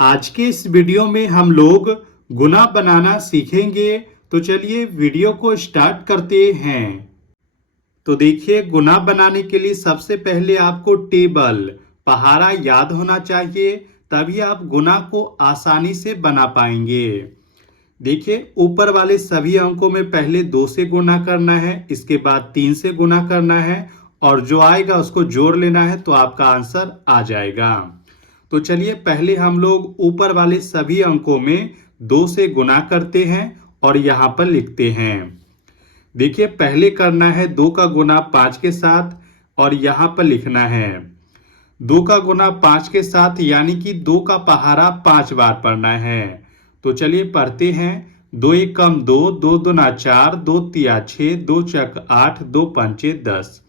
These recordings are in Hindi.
आज के इस वीडियो में हम लोग गुना बनाना सीखेंगे। तो चलिए वीडियो को स्टार्ट करते हैं। तो देखिए, गुना बनाने के लिए सबसे पहले आपको टेबल पहाड़ा याद होना चाहिए, तभी आप गुना को आसानी से बना पाएंगे। देखिए, ऊपर वाले सभी अंकों में पहले 2 से गुना करना है, इसके बाद 3 से गुना करना है और जो आएगा उसको जोड़ लेना है, तो आपका आंसर आ जाएगा। तो चलिए पहले हम लोग ऊपर वाले सभी अंकों में 2 से गुना करते हैं और यहाँ पर लिखते हैं। देखिए, पहले करना है 2 का गुना 5 के साथ और यहाँ पर लिखना है 2 का गुना 5 के साथ, यानी कि 2 का पहाड़ा 5 बार पढ़ना है। तो चलिए पढ़ते हैं। 2 एक कम 2, 2 दूना 4, 2 तिया 6, 2 चक 8, 2 पंचे 10।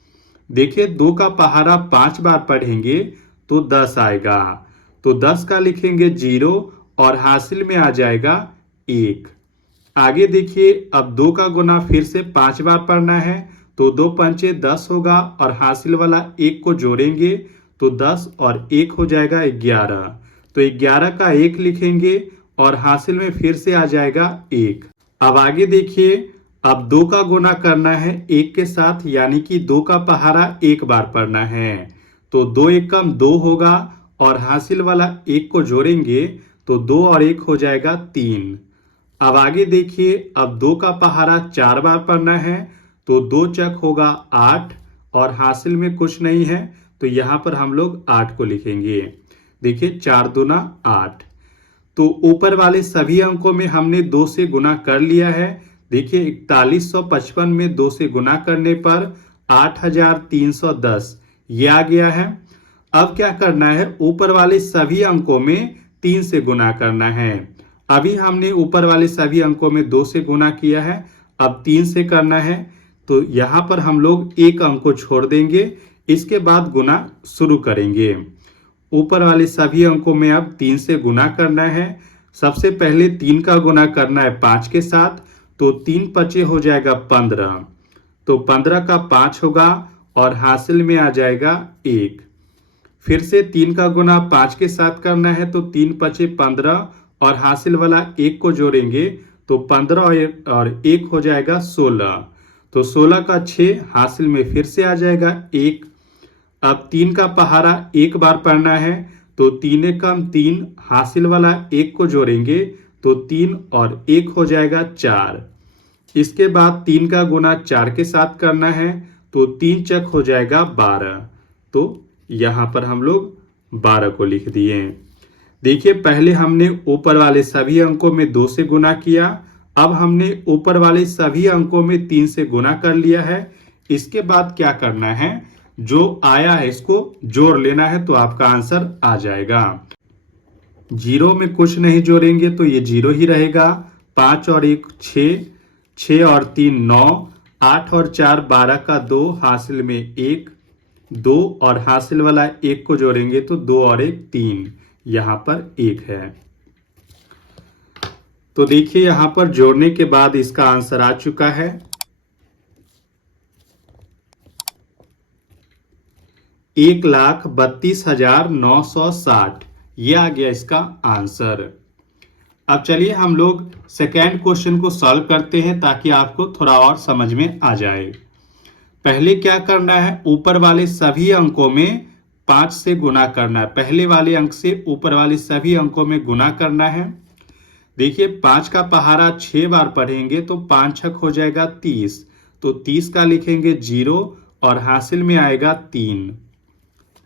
देखिए, 2 का पहाड़ा 5 बार पढ़ेंगे तो 10 आएगा। तो 10 का लिखेंगे 0 और हासिल में आ जाएगा 1। आगे देखिए, अब 2 का गुना फिर से 5 बार पढ़ना है, तो 2 पंचे 10 होगा और हासिल वाला 1 को जोड़ेंगे तो 10 और 1 हो जाएगा 11। तो 11 का 1 लिखेंगे और हासिल में फिर से आ जाएगा 1। अब आगे देखिए, अब 2 का गुना करना है 1 के साथ, यानी कि 2 का पहाड़ा 1 बार पढ़ना है। तो 2 एक कम 2 होगा और हासिल वाला 1 को जोड़ेंगे तो 2 और 1 हो जाएगा 3। अब आगे देखिए, अब 2 का पहाड़ा 4 बार पढ़ना है, तो 2 चक होगा 8 और हासिल में कुछ नहीं है, तो यहाँ पर हम लोग 8 को लिखेंगे। देखिए, 4 दूना 8। तो ऊपर वाले सभी अंकों में हमने 2 से गुना कर लिया है। देखिए, 4155 में 2 से गुना करने पर 8310 ये आ गया है। अब क्या करना है, ऊपर वाले सभी अंकों में 3 से गुना करना है। अभी हमने ऊपर वाले सभी अंकों में 2 से गुना किया है, अब 3 से करना है। तो यहाँ पर हम लोग एक अंक को छोड़ देंगे, इसके बाद गुना शुरू करेंगे। ऊपर वाले सभी अंकों में अब 3 से गुना करना है। सबसे पहले 3 का गुना करना है 5 के साथ, तो 3 पचे हो जाएगा 15। तो 15 का 5 होगा और हासिल में आ जाएगा 1। फिर से 3 का गुना 5 के साथ करना है, तो 3 पचे 15 और हासिल वाला 1 को जोड़ेंगे तो 15 और 1 हो जाएगा 16। तो 16 का 6 हासिल में फिर से आ जाएगा 1। अब 3 का पहाड़ा 1 बार पढ़ना है, तो 3 एकम 3 हासिल वाला 1 को जोड़ेंगे तो 3 और 1 हो जाएगा 4। इसके बाद 3 का गुना 4 के साथ करना है, तो 3 चक हो जाएगा 12। तो यहाँ पर हम लोग 12 को लिख दिए। देखिए, पहले हमने ऊपर वाले सभी अंकों में 2 से गुना किया, अब हमने ऊपर वाले सभी अंकों में 3 से गुना कर लिया है। इसके बाद क्या करना है, जो आया है इसको जोड़ लेना है, तो आपका आंसर आ जाएगा। 0 में कुछ नहीं जोड़ेंगे तो ये 0 ही रहेगा। 5 और 1 6, 6 और 3 9, 8 और 4 12 का 2 हासिल में 1, 2 और हासिल वाला 1 को जोड़ेंगे तो 2 और 1 3, यहाँ पर 1 है। तो देखिए, यहाँ पर जोड़ने के बाद इसका आंसर आ चुका है। 1,32,960 ये आ गया इसका आंसर। अब चलिए हम लोग सेकेंड क्वेश्चन को सॉल्व करते हैं, ताकि आपको थोड़ा और समझ में आ जाए। पहले क्या करना है, ऊपर वाले सभी अंकों में 5 से गुना करना है। पहले वाले अंक से ऊपर वाले सभी अंकों में गुना करना है। देखिए, 5 का पहाड़ा 6 बार पढ़ेंगे तो 5 छक हो जाएगा 30। तो 30 का लिखेंगे 0 और हासिल में आएगा 3।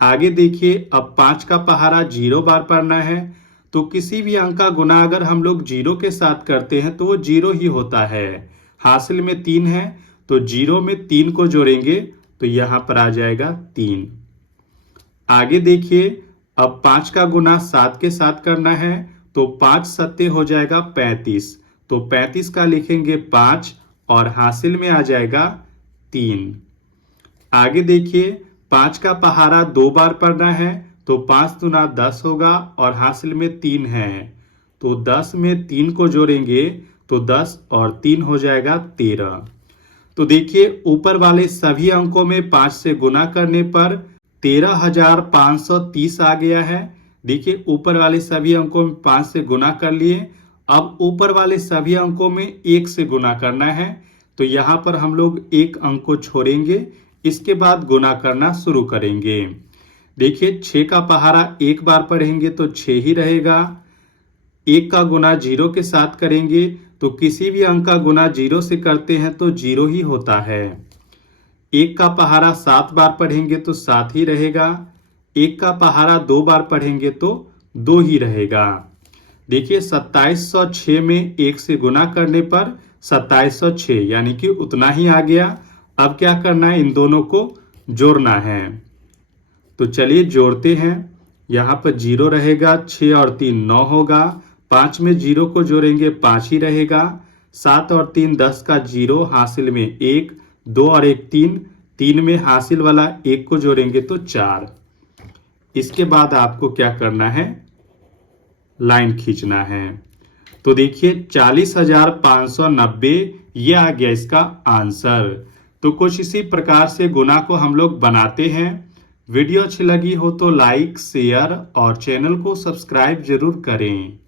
आगे देखिए, अब 5 का पहाड़ा 0 बार पढ़ना है, तो किसी भी अंक का गुना अगर हम लोग 0 के साथ करते हैं तो वो 0 ही होता है। हासिल में 3 है, तो 0 में 3 को जोड़ेंगे तो यहाँ पर आ जाएगा 3। आगे देखिए, अब 5 का गुना 7 के साथ करना है, तो 5 सत्ते हो जाएगा 35। तो 35 का लिखेंगे 5 और हासिल में आ जाएगा 3। आगे देखिए, 5 का पहाड़ा 2 बार पढ़ना है, तो 5 दूना 10 होगा और हासिल में 3 है, तो 10 में 3 को जोड़ेंगे तो 10 और 3 हो जाएगा 13। तो देखिए, ऊपर वाले सभी अंकों में 5 से गुना करने पर 13,530 आ गया है। देखिए ऊपर वाले सभी अंकों में 5 से गुना कर लिए। अब ऊपर वाले सभी अंकों में 1 से गुना करना है, तो यहाँ पर हम लोग एक अंक को छोड़ेंगे, इसके बाद गुना करना शुरू करेंगे। देखिए 6 का पहाड़ा एक बार पढ़ेंगे तो 6 ही रहेगा। 1 का गुना 0 के साथ करेंगे तो किसी भी अंक का गुना 0 से करते हैं तो 0 ही होता है। 1 का पहाड़ा 7 बार पढ़ेंगे तो 7 ही रहेगा। 1 का पहाड़ा 2 बार पढ़ेंगे तो 2 ही रहेगा। देखिए 2706 में 1 से गुना करने पर 2706 यानी कि उतना ही आ गया। अब क्या करना है, इन दोनों को जोड़ना है। तो चलिए जोड़ते हैं। यहाँ पर 0 रहेगा, 6 और 3 9 होगा, 5 में 0 को जोड़ेंगे 5 ही रहेगा। 7 और 3 10 का 0, हासिल में 1, 2 और 1 3, 3 में हासिल वाला 1 को जोड़ेंगे तो 4। इसके बाद आपको क्या करना है, लाइन खींचना है। तो देखिए 40,590 ये आ गया इसका आंसर। तो कुछ इसी प्रकार से गुना को हम लोग बनाते हैं। वीडियो अच्छी लगी हो तो लाइक, शेयर और चैनल को सब्सक्राइब जरूर करें।